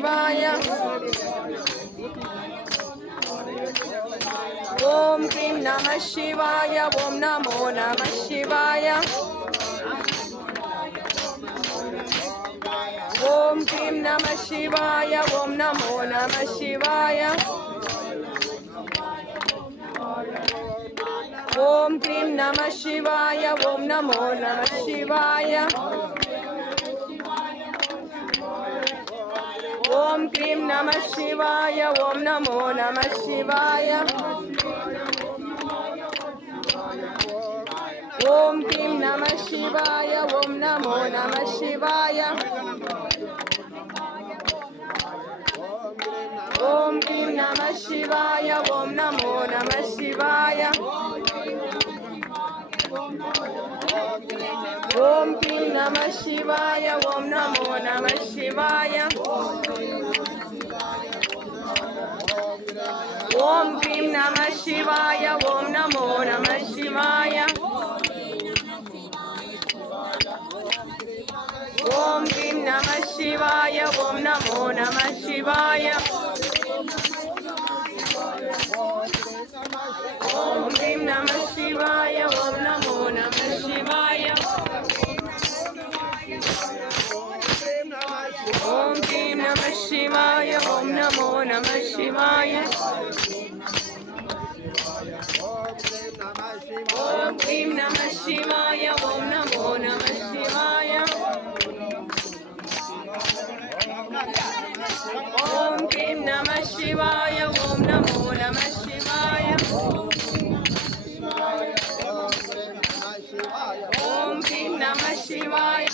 शिवाय ओम क्रीं नमः शिवाय ओम नमो नमः शिवाय ओम क्रीं नमः शिवाय ओम नमो नमः शिवाय ओम क्रीं नमः शिवाय ओम नमो नमः शिवाय ओम क्रीं नमः शिवाय ओम नमो नमः शिवाय ओम क्रीं नमः शिवाय ओम नमो नमः शिवाय ओम क्रीं नमः शिवाय ओम नमो नमः शिवाय ओम क्रीं नमः शिवाय ओम नमो नमः शिवाय ओम क्रीं नमः शिवाय ओम नमो नमः शिवाय ओम क्रीं नमः शिवाय ओम नमो नमः शिवाय ओम क्रीं नमः शिवाय ओम नमो नमः शिवाय ओम क्रीं नमः शिवाय ओम नमो नमः शिवाय ओम क्रीं नमः शिवाय ओम नमो नमः शिवाय ओम क्रीं नमः शिवाय ओम नमो नमः शिवाय ओम क्रीं नमः शिवाय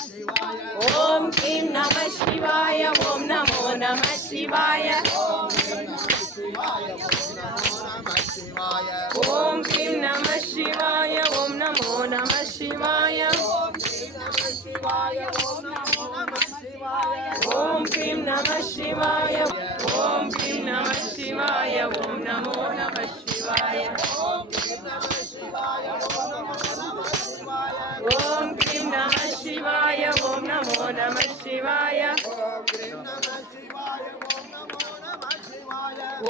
ओम क्रीं नमः शिवाय ओम नमो नमः शिवाय ओम क्रीं नमः शिवाय ओम नमो नमः शिवाय ओम क्रीं नमः शिवाय ओम क्रीं नमः शिवाय ओम नमो नमः शिवाय ओम क्रीं नमः शिवाय ओम नमो नमः शिवाय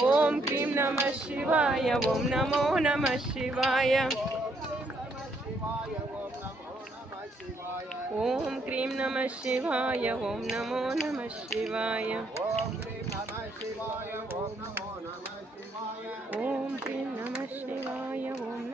ओम क्रीं नमः शिवाय ओम नमो नमः शिवाय ओम क्रीं नमः शिवाय ओम नमो नमः शिवाय ओम क्रीं नमः शिवाय ओम